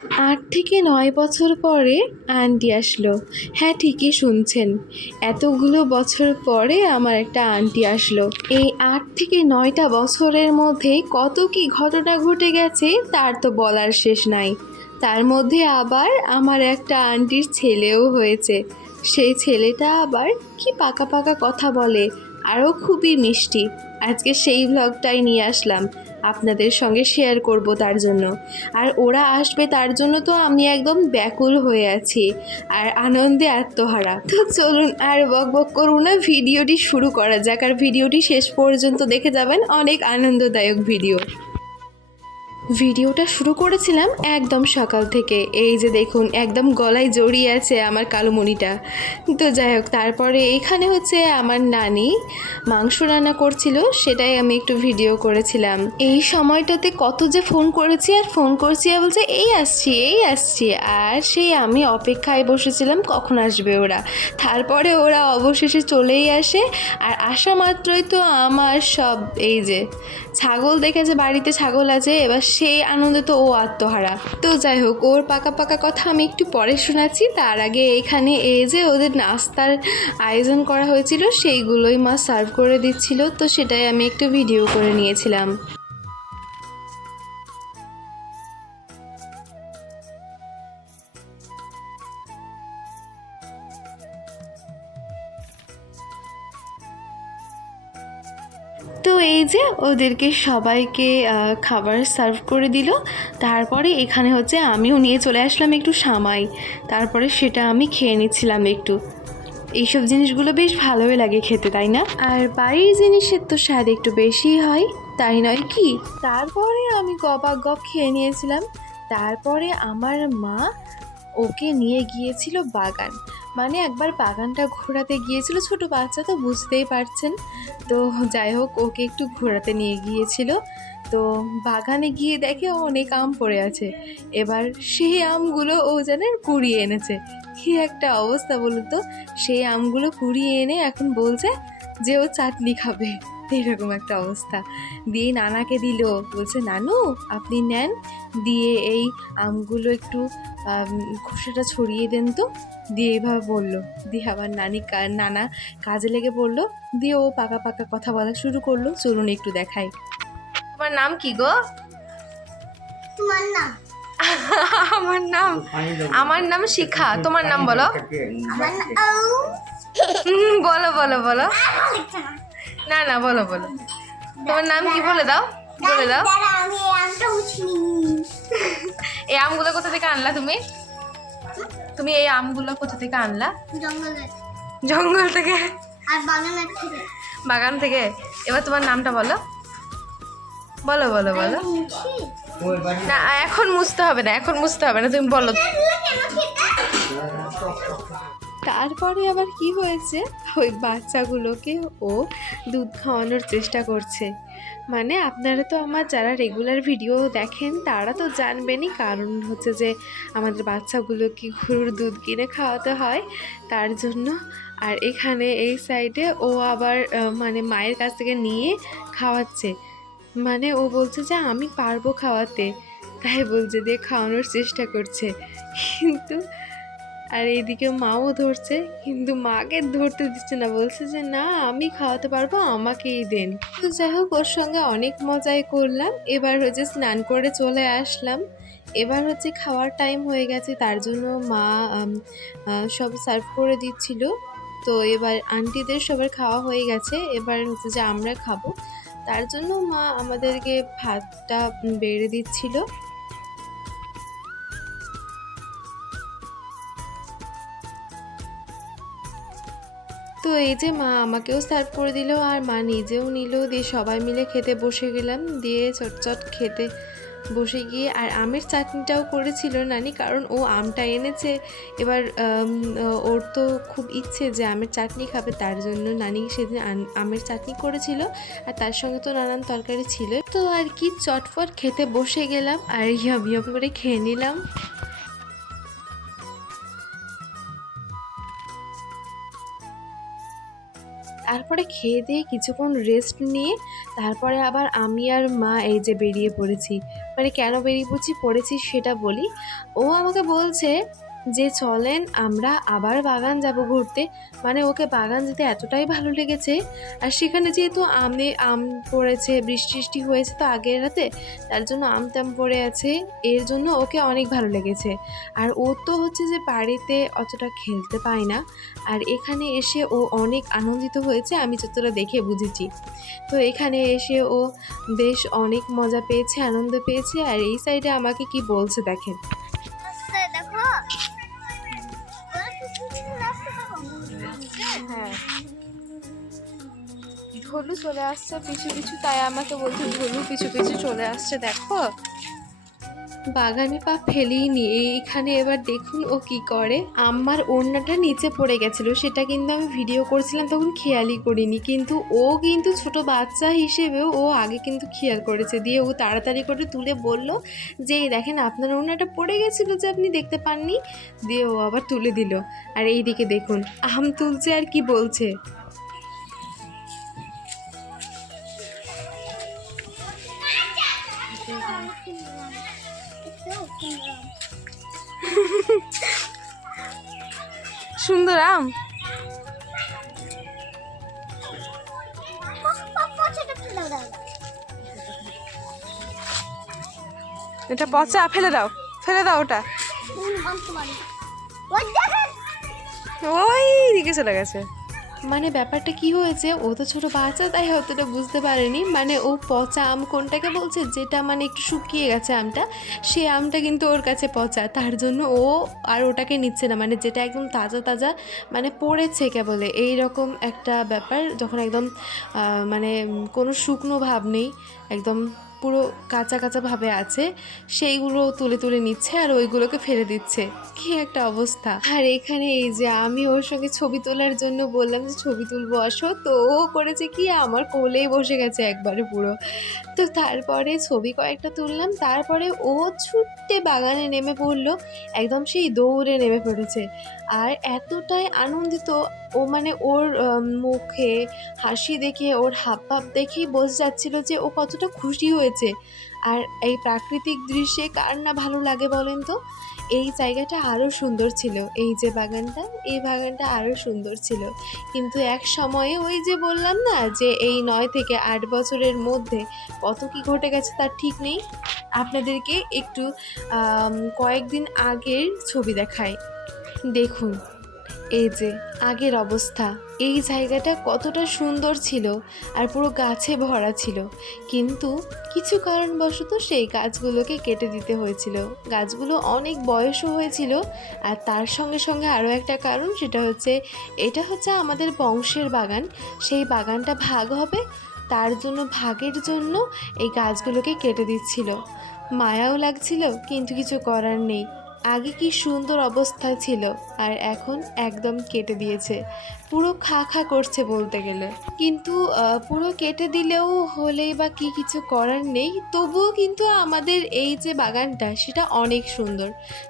৮ থেকে ৯ বছর পরে আন্টি আসলো। হ্যাঁ, ঠিকই শুনছেন। এতগুলো বছর পরে আমার একটা আন্টি আসলো। এই ৮ থেকে ৯টা বছরের মধ্যে কত কি ঘটনা ঘটে গেছে তার তো বলার শেষ নাই। তার মধ্যে আবার আমার একটা আন্টির ছেলেও হয়েছে। সেই ছেলেটা আবার কি পাকা পাকা কথা বলে, আরও খুবই মিষ্টি। আজকে সেই ভ্লগটাই নিয়ে আসলাম, আপনাদের সঙ্গে শেয়ার করব তার জন্য। আর ওরা আসবে তার জন্য তো আমি একদম ব্যাকুল হয়ে আছি আর আনন্দে আত্মহারা। তো চলুন আর বক বক করব না, ভিডিওটি শুরু করা যাক। আর ভিডিওটি শেষ পর্যন্ত দেখে যাবেন, অনেক আনন্দদায়ক ভিডিও। ভিডিওটা শুরু করেছিলাম একদম সকাল থেকে। এই যে দেখুন, একদম গলায় জড়িয়ে আছে আমার কালোমণিটা। তো যাই হোক, তারপরে এখানে হচ্ছে আমার নানি মাংস রান্না করছিল, সেটাই আমি একটু ভিডিও করেছিলাম। এই সময়টাতে কত যে ফোন করেছি আর ফোন করছি আর বলছে এই আসছি এই আসছি, আর সেই আমি অপেক্ষায় বসেছিলাম কখন আসবে ওরা। তারপরে ওরা অবশেষে চলেই আসে। আর আসা মাত্রই তো আমার সব, এই যে ছাগল দেখেছে, বাড়িতে ছাগল আছে, এবার সেই আনন্দে তো ও আত্মহারা। তো যাই হোক, ওর পাকা পাকা কথা আমি একটু পরে শোনাচ্ছি। তার আগে এখানে এই যে ওদের নাস্তার আয়োজন করা হয়েছিল, সেইগুলোই মা সার্ভ করে দিচ্ছিল, তো সেটাই আমি একটু ভিডিও করে নিয়েছিলাম। তো এই যে ওদেরকে সবাইকে খাবার সার্ভ করে দিল। তারপরে এখানে হচ্ছে আমিও নিয়ে চলে আসলাম একটু সামাই। তারপরে সেটা আমি খেয়ে নিচ্ছিলাম একটু। এইসব জিনিসগুলো বেশ ভালোই লাগে খেতে, তাই না? আর বাড়ির জিনিসের তো স্বাদ একটু বেশিই হয়, তাই নয় কি? তারপরে আমি গপাগপ খেয়ে নিয়েছিলাম। তারপরে আমার মা ওকে নিয়ে গিয়েছিল বাগান, মানে একবার বাগানটা ঘোরাতে গিয়েছিল। ছোট বাচ্চা তো বুঝতেই পারছেন। তো যাই হোক, ওকে একটু ঘোরাতে নিয়ে গিয়েছিল। তো বাগানে গিয়ে দেখে অনেক আম পড়ে আছে। এবার সেই আমগুলো ও যেন কুড়িয়ে এনেছে। কি একটা অবস্থা বলুন তো! সেই আমগুলো কুড়িয়ে এনে এখন বলছে যে ও চাটনি খাবে, এরকম একটা অবস্থা। দিয়ে নানাকে দিল, বলছে নানু আপনি নেন, দিয়ে এই আমগুলো একটু খোসাটা ছড়িয়ে দেন তো। দিয়ে এইভাবে বললো, দিয়ে আবার নানা কাজে লেগে পড়লো। দিয়ে ও পাকা পাকা কথা বলা শুরু করলো। চলুন একটু দেখাই। তোমার নাম কি গো? তোমার নাম? আমার নাম আমার নাম শিখা। তোমার নাম বলো। আমার নাম বলো বলো বলো। না না, বলো বলো, তোমার নাম কি বলে দাও, বলে দাও। দাঁড়া, আমি এই আমটা উঠিনি। এই আমগুলো কোথা থেকে আনলা তুমি? তুমি এই আমগুলো কোথা থেকে আনলা? জঙ্গলে জঙ্গল থেকে? আর বাগানের থেকে। বাগান থেকে? এবার তোমার নামটা বলো, বলো বলো বলো। মুছি না, এখন মুছতে হবে না, এখন মুছতে হবে না, তুমি বলো। তারপরে আবার কি হয়েছে, ওই বাচ্চাগুলোকে ও দুধ খাওয়ানোর চেষ্টা করছে। মানে আপনারা তো আমার যারা রেগুলার ভিডিও দেখেন তারা তো জানবেনই, কারণ হচ্ছে যে আমাদের বাচ্চাগুলোকে গরুর দুধ কিনে খাওয়াতে হয়, তার জন্য। আর এখানে এই সাইডে ও আবার মানে মায়ের কাছ থেকে নিয়ে খাওয়াচ্ছে। মানে ও বলছে যে আমি পারবো খাওয়াতে, তাই বলছে, দিয়ে খাওয়ানোর চেষ্টা করছে। কিন্তু আর এইদিকে মাও ধরছে, কিন্তু মাকে ধরতে দিচ্ছে না, বলছে যে না আমি খাওয়াতে পারবো, আমাকেই দেন। তো যাই হোক, ওর সঙ্গে অনেক মজাই করলাম। এবার হচ্ছে স্নান করে চলে আসলাম। এবার হচ্ছে খাওয়ার টাইম হয়ে গেছে, তার জন্য মা সব সার্ভ করে দিচ্ছিল। তো এবার আন্টিদের সবার খাওয়া হয়ে গেছে, এবার হচ্ছে যে আমরা খাবো, তার জন্য মা আমাদেরকে ভাতটা বেড়ে দিচ্ছিল। তো এই যে মা আমাকেও সার্ভ করে দিল আর মা নিজেও নিল, দিয়ে সবাই মিলে খেতে বসে গেলাম। দিয়ে চটচট খেতে বসে গিয়ে আর আমের চাটনিটাও করেছিল নানি, কারণ ও আমটা এনেছে। এবার ওর তো খুব ইচ্ছে যে আমের চাটনি খাবে, তার জন্য নানি সেদিন আমের চাটনি করেছিল। আর তার সঙ্গে তো নানান তরকারি ছিল। তো আর কি, চটফট খেতে বসে গেলাম আর ইয়ম ইয়ম করে খেয়ে নিলাম। তারপরে খেয়ে দিয়ে কিছুক্ষণ রেস্ট নিয়ে তারপরে আবার আমি আর মা এই যে বেরিয়ে পড়েছি। মানে কেন বেরিয়ে পড়েছি সেটা বলি। ও আমাকে বলছে যে চলেন আমরা আবার বাগান যাব ঘুরতে। মানে ওকে বাগান যেতে এতটাই ভালো লেগেছে, আর সেখানে যেহেতু আম পড়েছে, বৃষ্টি হয়েছে তো আগের রাতে, তার জন্য আম টাম পড়ে আছে, এর জন্য ওকে অনেক ভালো লেগেছে। আর ও তো হচ্ছে যে বাড়িতে অতটা খেলতে পায় না, আর এখানে এসে ও অনেক আনন্দিত হয়েছে, আমি যতটা দেখে বুঝেছি। তো এখানে এসে ও বেশ অনেক মজা পেয়েছে, আনন্দ পেয়েছে। আর এই সাইডে আমাকে কি বলছে দেখেন। দেখো হ্যাঁ, ঢোলু চলে আসছে পিছু পিছু, তাই আমাকে বলছে ঢোলু পিছু পিছু চলে আসছে। দেখো বাগানে পা ফেলিনি, এইখানে এবার দেখুন ও কি করে। আমার ওড়নাটা নিচে পড়ে গেছিলো, সেটা কিন্তু আমি ভিডিও করছিলাম তখন খেয়ালই করিনি, কিন্তু ও কিন্তু ছোট বাচ্চা হিসেবেও ও আগে কিন্তু খেয়াল করেছে। দিয়ে ও তাড়াতাড়ি করে তুলে বলল যে এই দেখেন আপনার ওড়নাটা পড়ে গেছিলো যে আপনি দেখতে পাননি। দিয়ে ও আবার তুলে দিল। আর এইদিকে দেখুন আম তুলছে আর কি বলছে। সুন্দর আম। এটা পচা, ফেলে দাও ওটা। ওই দিকে চলে গেছে। মানে ব্যাপারটা কি হয়েছে, ও তো ছোট বাচ্চা তাই হয়তোটা বুঝতে পারেনি। মানে ও পচা আম কোনটাকে বলছে, যেটা মানে একটু শুকিয়ে গেছে আমটা, সে আমটা কিন্তু ওর কাছে পচা, তার জন্য ও আর ওটাকে নিচ্ছে না। মানে যেটা একদম তাজা তাজা মানে পড়েছে কেবলে, এই রকম একটা ব্যাপার, যখন একদম মানে কোনো শুকনো ভাব নেই, একদম পুরো কাঁচা কাঁচা ভাবে আছে, সেইগুলো তুলে তুলে নিচ্ছে আর ওইগুলোকে ফেলে দিচ্ছে। কি একটা অবস্থা। আর এখানে এই যে আমি ওর সঙ্গে ছবি তোলার জন্য বললাম যে ছবি তুলবো আসো, তো ও করেছে কি আমার কোলেই বসে গেছে একবারে পুরো। তো তারপরে ছবি কয়েকটা তুললাম, তারপরে ও ছুট্টে বাগানে নেমে পড়লো, একদম সেই দৌড়ে নেমে পড়েছে। আর এতটাই আনন্দিত ও, মানে ওর মুখে হাসি দেখে, ওর হাব ভাব দেখেই বোঝা যাচ্ছিল যে ও কতটা খুশি হয়েছে। আর এই প্রাকৃতিক দৃশ্যে কার না ভালো লাগে বলেন তো। এই জায়গাটা আরও সুন্দর ছিল, এই যে বাগানটা, এই বাগানটা আরও সুন্দর ছিল। কিন্তু এক সময়ে ওই যে বললাম না যে এই 9 থেকে 8 বছরের মধ্যে কত কি ঘটে গেছে তার ঠিক নেই। আপনাদেরকে একটু কয়েকদিন আগের ছবি দেখাই, দেখুন এই যে আগের অবস্থা। এই জায়গাটা কতটা সুন্দর ছিল আর পুরো গাছে ভরা ছিল, কিন্তু কিছু কারণবশত সেই গাছগুলোকে কেটে দিতে হয়েছিল। গাছগুলো অনেক বয়সও হয়েছিল। আর তার সঙ্গে সঙ্গে আরও একটা কারণ, সেটা হচ্ছে এটা হচ্ছে আমাদের বংশের বাগান, সেই বাগানটা ভাগ হবে, তার জন্য ভাগের জন্য এই গাছগুলোকে কেটে দিচ্ছিল। মায়াও লাগছিল, কিন্তু কিছু করার নেই। আগে কি সুন্দর অবস্থায় ছিল, আর এখন একদম কেটে দিয়েছে, পুরো খা খা করছে বলতে গেলে। কিন্তু পুরো কেটে দিলেও হলেই বা কি কিছু করার নেই, তবুও কিন্তু আমাদের এই যে বাগানটা সেটা অনেক সুন্দর,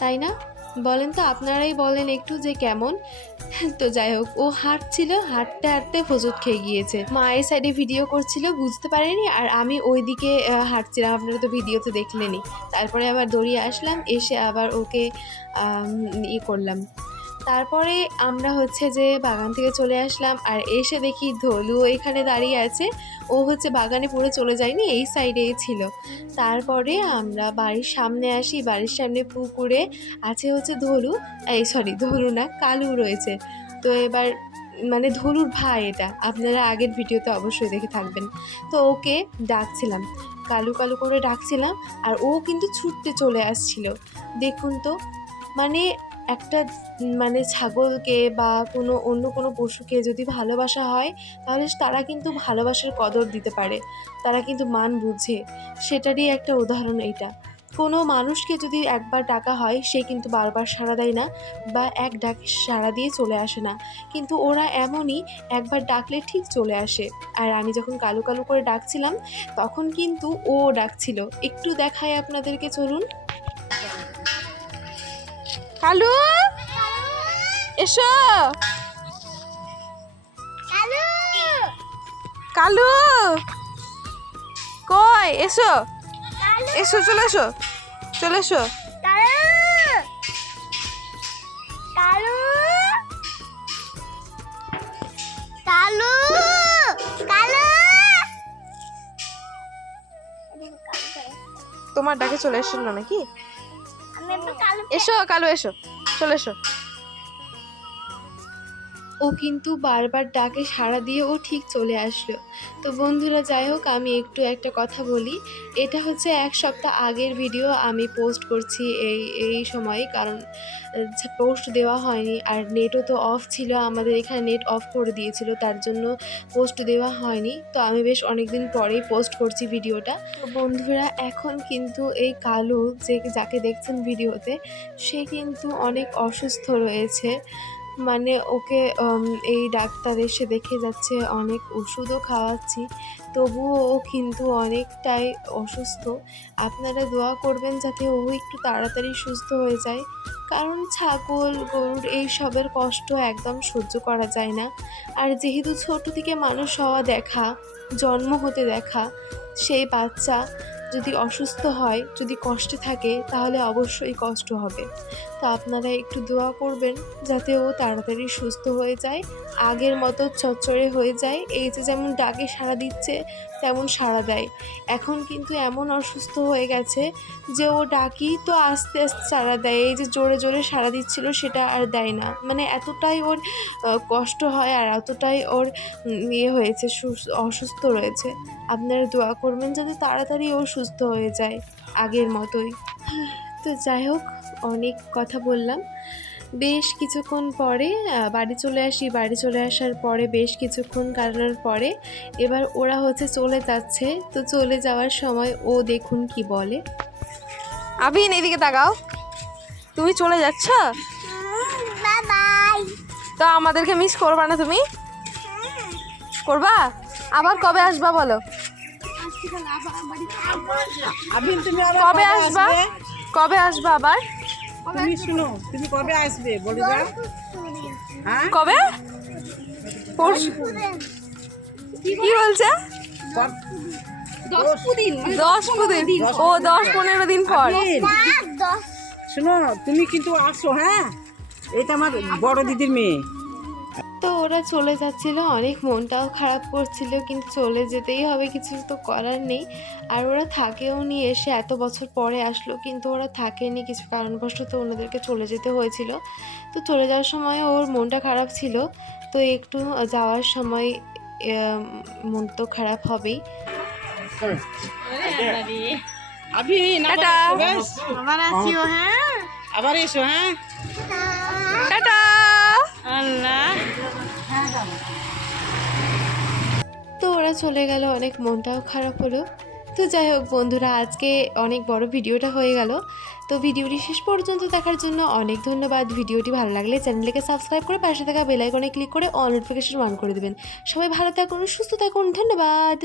তাই না? বলেন তো, আপনারাই বলেন একটু যে কেমন। তো যাই হোক, ও হাঁটছিল, হাঁটতে হাঁটতে হোঁচট খেয়ে গিয়েছে। মা এই সাইডে ভিডিও করছিল, বুঝতে পারেনি, আর আমি ওইদিকে হাঁটছিলাম, আপনারা তো ভিডিওতে দেখলেনই। তারপরে আবার দৌড়িয়ে আসলাম, এসে আবার ওকে করলাম। তারপরে আমরা হচ্ছে যে বাগান থেকে চলে আসলাম, আর এসে দেখি ধলু এখানে দাঁড়িয়ে আছে। ও হচ্ছে বাগানে পুরো চলে যায়নি, এই সাইডেই ছিল। তারপরে আমরা বাড়ির সামনে আসি, বাড়ির সামনে পুকুরে আছে হচ্ছে ধলু, ধলু না, কালু রয়েছে। তো এবার মানে ধলুর ভাই, এটা আপনারা আগের ভিডিওতে অবশ্যই দেখে থাকবেন। তো ওকে ডাকছিলাম, কালু কালু করে ডাকছিলাম, আর ও কিন্তু ছুটতে চলে আসছিল। দেখুন তো, মানে একটা মানে ছাগলকে বা অন্য কোনো পশুকে যদি ভালোবাসা হয়, তাহলে তারা কিন্তু ভালোবাসার কদর দিতে পারে, তারা কিন্তু মান বুঝে। সেটারই একটা উদাহরণ এইটা। কোনো মানুষকে যদি একবার ডাকা হয়, সে কিন্তু বারবার সাড়া দেয় না, বা এক ডাক সাড়া দিয়ে চলে আসে না, কিন্তু ওরা এমনই, একবার ডাকলে ঠিক চলে আসে। আর আমি যখন কালু কালু করে ডাকছিলাম, তখন কিন্তু ও ডাকছিল। একটু দেখায় আপনাদেরকে, চলুন। কালু এসো। কালু কই এসো এসো চলে এসো চলে এসো। কালু কালু কালু তোমার ডাকে চলে এসো না নাকি? আমি তো কালু এসো কালু এসো চলে এসো। ও কিন্তু বারবার ডাকে সাড়া দিয়ে ও ঠিক চলে আসলো। তো বন্ধুরা যাই হোক, আমি একটু একটা কথা বলি। এটা হচ্ছে 1 সপ্তাহ আগের ভিডিও আমি পোস্ট করছি এই সময়ে, কারণ পোস্ট দেওয়া হয়নি আর নেটও তো অফ ছিল, আমাদের এখানে নেট অফ করে দিয়েছিল, তার জন্য পোস্ট দেওয়া হয়নি। তো আমি বেশ অনেক দিন পরেই পোস্ট করছি ভিডিওটা। তো বন্ধুরা এখন কিন্তু এই কালু যাকে দেখছেন ভিডিওতে, সে কিন্তু অনেক অসুস্থ রয়েছে। মানে ওকে এই ডাক্তার এসে দেখে যাচ্ছে, অনেক ওষুধও খাওয়াচ্ছি, তবুও ও কিন্তু অনেকটাই অসুস্থ। আপনারা দোয়া করবেন যাতে ও একটু তাড়াতাড়ি সুস্থ হয়ে যায়, কারণ ছাগল গরুর এই সবের কষ্ট একদম সহ্য করা যায় না। আর যেহেতু ছোট থেকে মানুষ হওয়া দেখা, জন্ম হতে দেখা, সেই বাচ্চা যদি অসুস্থ হয়, যদি কষ্টে থাকে, তাহলে অবশ্যই কষ্ট হবে। তো আপনারা একটু দোয়া করবেন যাতে ও তাড়াতাড়ি সুস্থ হয়ে যায়, আগের মতো চচ্চড়ে হয়ে যায়। এই যে যেমন ডাকে সাড়া দিচ্ছে তেমন সাড়া দেয়। এখন কিন্তু এমন অসুস্থ হয়ে গেছে যে ও ডাকি তো আস্তে আস্তে সাড়া দেয়, এই যে জোরে জোরে সাড়া দিচ্ছিল সেটা আর দেয় না। মানে এতটাই ওর কষ্ট হয় আর এতটাই ওর ইয়ে হয়েছে, অসুস্থ রয়েছে। আপনারা দোয়া করবেন যাতে তাড়াতাড়ি ও সুস্থ হয়ে যায় আগের মতোই। তো যাই হোক, অনেক কথা বললাম। বেশ কিছুক্ষণ পরে বাড়ি চলে আসি। বাড়ি চলে আসার পরে বেশ কিছুক্ষণ কাটানোর পরে এবার ওরা হচ্ছে চলে যাচ্ছে। তো চলে যাওয়ার সময় ও দেখুন কি বলে। আবিন এদিকে তাকাও, তুমি চলে যাচ্ছ? বাই বাই তো আমাদেরকে মিস করবা না? তুমি করবা? আবার কবে আসবা বলো? আবিন তুমি আবার কবে আসবা? কবে আসবা আবার? তুমি শুনো, তুমি কবে আসবে বলে দাও। হ্যাঁ কবে? পরশু? কি বলছে? 10 দিন? ও 10-15 দিন পর। আবিন, শুনো তুমি কিন্তু আসো। হ্যাঁ, এটা আমার বড় দিদির মেয়ে। তো ওরা চলে যাচ্ছিল, অনেক মনটাও খারাপ করছিল, কিন্তু চলে যেতেই হবে, কিছু তো করার নেই। আর ওরা থাকেও নি, এসে এত বছর পরে আসলো, কিন্তু ওরা থাকেনি, কিছু কারণবশত ওনাদেরকে চলে যেতে হয়েছিল। তো চলে যাওয়ার সময় ওর মনটা খারাপ ছিল, তো একটু যাওয়ার সময় মন তো খারাপ হবেই। আবিন টাটা। আবার আসিও। হ্যাঁ, আবার এসো। হ্যাঁ, টাটা। তো ওরা চলে গেল, অনেক মনটাও খারাপ হলো। তো যাই হোক বন্ধুরা, আজকে অনেক বড় ভিডিওটা হয়ে গেল। তো ভিডিওটি শেষ পর্যন্ত দেখার জন্য অনেক ধন্যবাদ। ভিডিওটি ভালো লাগলে চ্যানেলটিকে সাবস্ক্রাইব করে পাশে থাকা বেল আইকনে ক্লিক করে অল নোটিফিকেশন অন করে দেবেন। সবাই ভালো থাকুন, সুস্থ থাকুন, ধন্যবাদ।